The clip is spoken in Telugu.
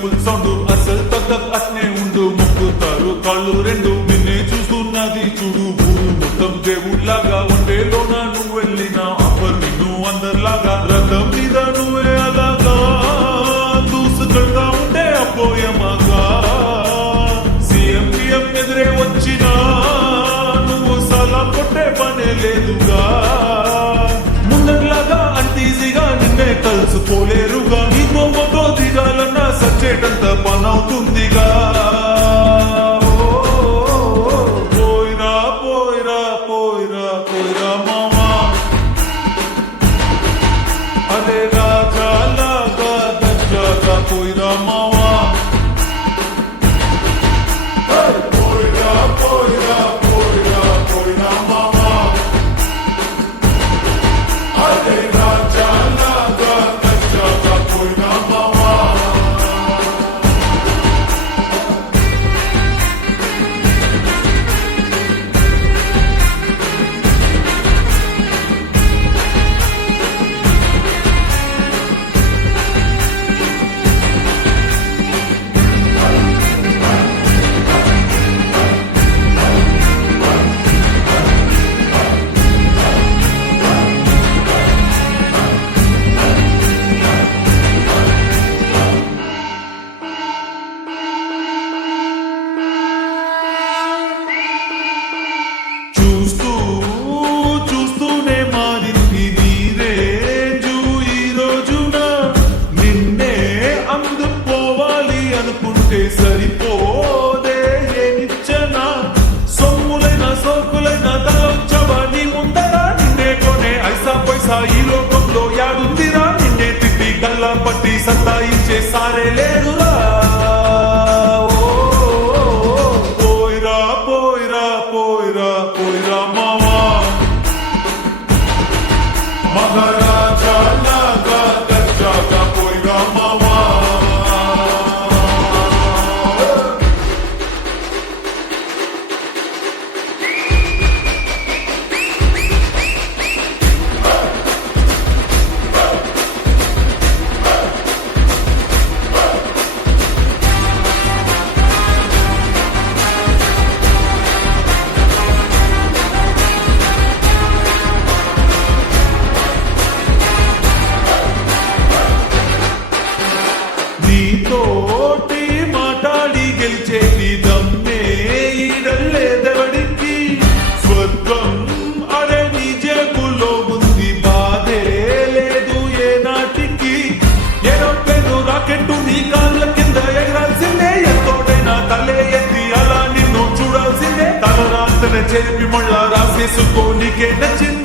ఫుల్ సౌండ్ అసలు తగ్గ అట్నే ఉండు మొక్కుతారు కాళ్ళు రెండు నిన్నే చూస్తున్నది చూడు ఊరు మొత్తం దేవుళ్ళగా వండేలోన నువ్వు వెళ్ళిన అప్పర్ నిన్ను అందరిలాగా రథం మీద నువ్వే అలాగా దూసుకెళ్తా ఉంటే అపోయమాగా సీఎం పిఎం ఎదురే వచ్చినా నువ్వు సలా కొట్టే పనే లేదుగా ముందట్లాగా అంతీజీగా నిన్నే కలుసుకోలేరుగా నీ కోమతో దిగాలన్నా సచ్చేటంత పనవుతుందిగా పోయిరా పోయిరా పోయిరా పోయిరా మామా అదే రాజాలాగా దర్జాగా పోయిరా మామా పోయిరా పోయిరా పోయిరా పోయిరా మామా అదే రాజాలాగా దర్జాగా పోయిరా మామా చూస్తూనే మారింది నీరేజు ఈ రోజున నిన్నే అందుకోవాలి అనుకుంటే సరిపోదే ఏనిచ్చనా సొమ్ములైన సోకులైన తలొచ్చవా నీ ముందరా నిన్నే కొనే ఐసా పైసా ఈ లోకంలో యాడుందిరా నిన్నే తిట్టి గల్లా పట్టి సత్తాయించే సారే లేదురా పోయిరా పోయిరా పోయిరా పోయిరా మామా మహారాజా లాగా దర్జాగా పోయిరా మామా నీతోటి మాట్లాడి గెలిచేది దమ్మే ఈడల్లేదెవడికి స్వర్గం అరే నీ జేబులో ఉంది బాధే లేదు ఏ నాటికి ఏరోప్లేను రాకెట్టు నీ కాళ్ళ కింద ఎగరాల్సిందే ఎంతోటైనా తలే ఎత్తి అలా నిన్ను చూడాల్సిందే తల రాతన చెరిపి మళ్ళా రాసేసుకో నీకే నచ్చింది